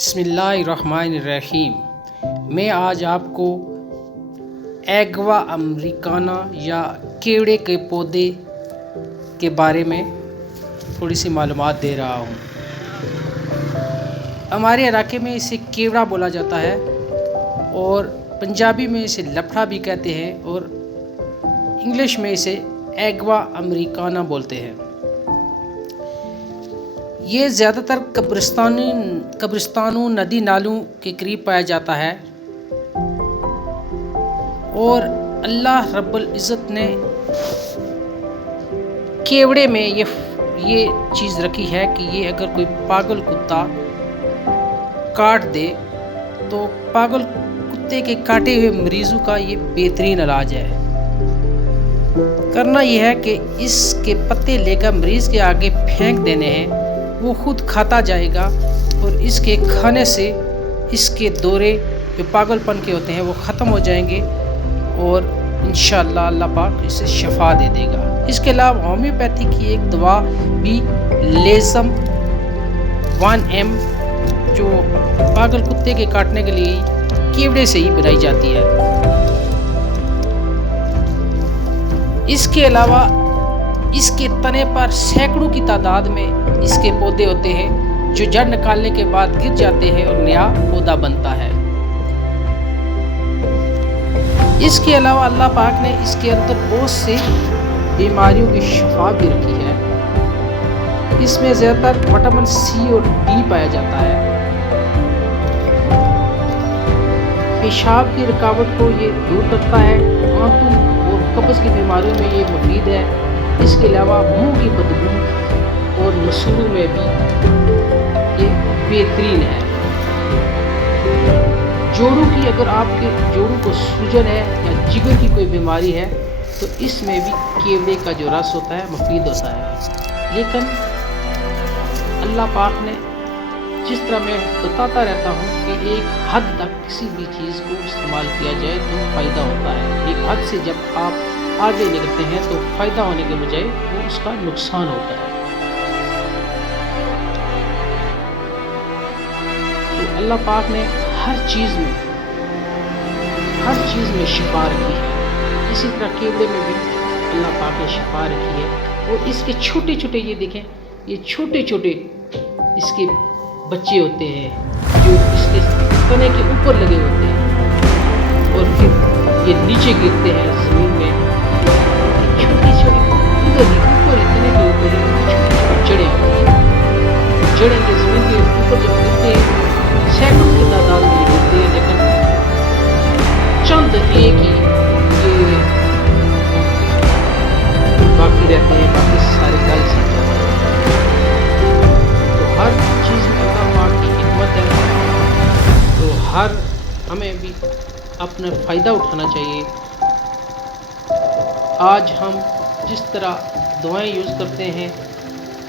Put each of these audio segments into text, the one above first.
बिस्मिल्लाहिर्रहमानिर्रहीम। मैं आज आपको एग्वा अमेरिकाना या केवड़े के पौधे के बारे में थोड़ी सी मालूमात दे रहा हूँ। हमारे इलाके में इसे केवड़ा बोला जाता है और पंजाबी में इसे लफड़ा भी कहते हैं और इंग्लिश में इसे एग्वा अमेरिकाना बोलते हैं। ये ज़्यादातर कब्रिस्तानों नदी नालों के करीब पाया जाता है और अल्लाह रब्बुल इज़्ज़त ने केवड़े में ये चीज़ रखी है कि ये अगर कोई पागल कुत्ता काट दे तो पागल कुत्ते के काटे हुए मरीज़ों का ये बेहतरीन इलाज है। करना यह है कि इसके पत्ते लेकर मरीज़ के आगे फेंक देने हैं, वो खुद खाता जाएगा और इसके खाने से इसके दौरे जो पागलपन के होते हैं वो ख़त्म हो जाएंगे और इंशाअल्लाह अल्लाह पाक इसे शफा दे देगा। इसके अलावा होम्योपैथी की एक दवा भी लेज़म 1M जो पागल कुत्ते के काटने के लिए केवड़े से ही बनाई जाती है। इसके अलावा इसके तने पर सैकड़ों की तादाद में इसके पौधे होते हैं जो जड़ निकालने के बाद गिर जाते हैं और नया पौधा बनता है। इसके अलावा अल्लाह पाक ने इसके अंदर बहुत से बीमारियों की शफा भी रखी है। इसमें ज़्यादातर विटामिन C और D पाया जाता है। पेशाब की रुकावट को ये दूर करता है। आंतों और कब्ज़ की बीमारियों में ये मुफीद है। इसके अलावा मुंह की बदबू और मसूलों में भी ये बेहतरीन है। जोड़ों की अगर आपके जोड़ों को सूजन है या जिगर की कोई बीमारी है तो इसमें भी केवड़े का जो रस होता है मुफीद होता है। लेकिन अल्लाह पाक ने जिस तरह मैं बताता रहता हूँ कि एक हद तक किसी भी चीज़ को इस्तेमाल किया जाए तो फ़ायदा होता है। एक हद से जब आप आगे निकलते हैं तो फ़ायदा होने के बजाय वो उसका नुकसान होता है। तो अल्लाह पाक ने हर चीज़ में शिफा रखी है। इसी तरह केवड़े में भी अल्लाह पाक ने शिफा रखी है। और इसके छोटे छोटे ये देखें, ये छोटे छोटे इसके बच्चे होते हैं जो इसके तने के ऊपर लगे होते हैं और फिर ये नीचे गिरते हैं ज़मीन में। छोटी छोटी ऊपर इतने के ऊपर जड़ें होती हैं। जड़ें के ज़मीन के ऊपर जब गिरते हैं सैकड़ों की तादाद में गिरते हैं, लेकिन चंद एक ही ये बाकी रहते हैं, बाकी सारे गल सक जाते हैं। तो हर चीज़ में अल्लाह पाक की हिकमत है, तो हमें भी अपना फ़ायदा उठाना चाहिए। आज हम जिस तरह दवाएं यूज़ करते हैं,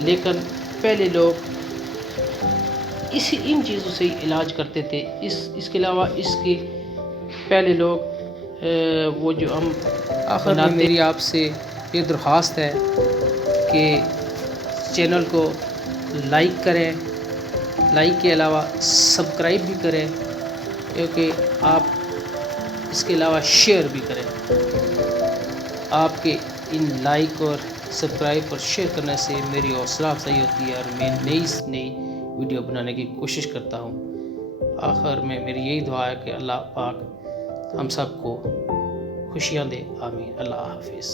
लेकिन पहले लोग इन चीज़ों से ही इलाज करते थे। इसके अलावा इसके पहले लोग वो जो हम आखिर में मेरी आपसे ये दरख्वास्त है कि चैनल को लाइक करें, लाइक के अलावा सब्सक्राइब भी करें, क्योंकि आप इसके अलावा शेयर भी करें। आपके इन लाइक और सब्सक्राइब और शेयर करने से मेरी हौसला अफजाई होती है और मैं नई वीडियो बनाने की कोशिश करता हूँ। आखिर में मेरी यही दुआ है कि अल्लाह पाक हम सबको खुशियाँ दे। आमीन। अल्लाह हाफिज़।